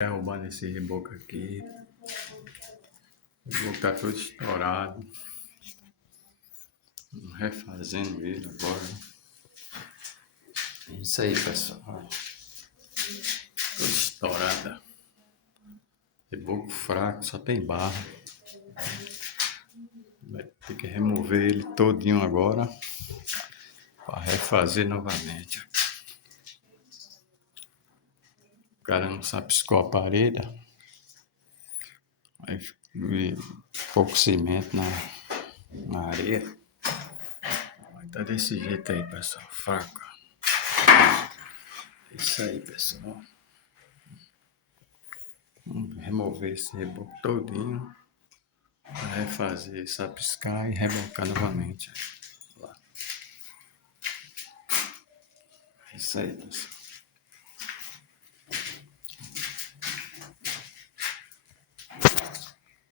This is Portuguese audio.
Derrubando esse reboco aqui. O reboco tá todo estourado. Refazendo ele agora. É isso aí, pessoal. Todo estourada. Reboco fraco, só tem barra. Vai ter que remover ele todinho agora para refazer novamente. O cara não sabe piscar a parede. Aí pouco cimento na areia. Vai tá desse jeito aí, pessoal. Fraco. Isso aí, pessoal. Vamos remover esse reboco todinho para refazer, sapiscar e rebocar novamente. Lá. É isso aí, pessoal.